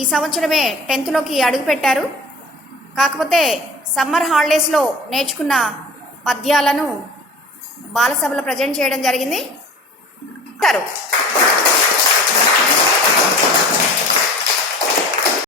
ఈ సంవత్సరమే 10th అడుగుపెట్టారు. కాకపోతే సమ్మర్ హాలిడేస్లో నేర్చుకున్న పద్యాలను బాలసభలో ప్రజెంట్ చేయడం జరిగింది.